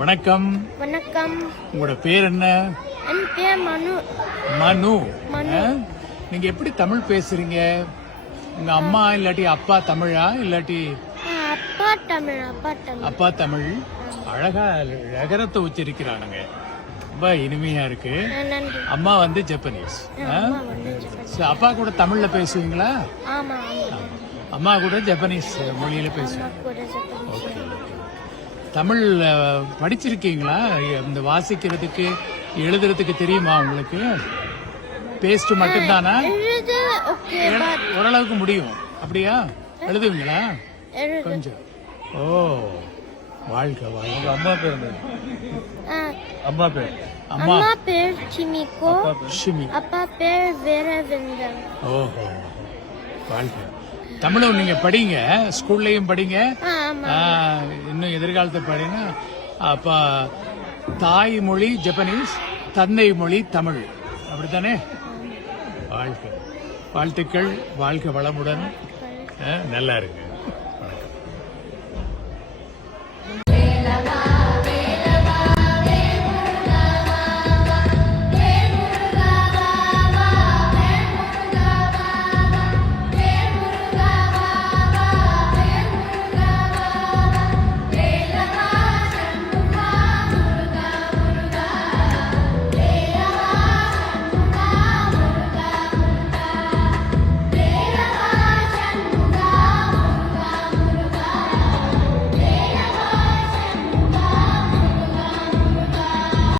வணக்கம். வணக்கம். உங்களோட பேர் என்ன? என் பேர் மனு. மனு. மனு. நீங்க எப்படி தமிழ் பேசுறீங்க? உங்க அம்மா இல்லாட்டி அப்பா தமிழா இல்லாட்டி? அப்பா தமிழ். அப்பா தமிழ். அப்பா தமிழ். அழகா நகரத்தை உச்சரிக்கிறானுங்க, ரொம்ப இனிமையா இருக்கு. நன்றி. அம்மா வந்து ஜப்பனீஸ். அம்மா வந்து ஜப்பனீஸ். அப்பா கூட தமிழ்ல பேசுவீங்களா? ஆமா ஆமா. அம்மா கூட ஜப்பனீஸ் மொழியில பேசுவாங்க. அம்மா கூட ஜப்பனீஸ். தமிழ் படிச்சிருக்கீங்களா? இந்த வாசிக்கிறதுக்கு எழுதுறதுக்கு தெரியுமா உங்களுக்கு? பேஸ்ட் மட்டும்தானா? ஓரளவுக்கு முடியும். அப்படியா? எழுதுவீங்களா? கொஞ்சம். ஓ, வாழ்க வாழ்க. அம்மா பேர் என்ன? அம்மா பேர் அம்மா பேர் சிமிகோ. ஷிமி. அப்பா பேர் வீரவிந்தன். ஓஹோ, வாழ்க. தமிழும் நீங்க படிங்க, ஸ்கூல்லயும் படிங்க, இன்னும் எதிர்காலத்தை படிங்க. அப்ப தாய்மொழி ஜப்பனீஸ், தந்தை மொழி தமிழ், அப்படித்தானே? வாழ்க. வாழ்த்துக்கள். வாழ்க வளமுடன். நல்லா இருக்கு.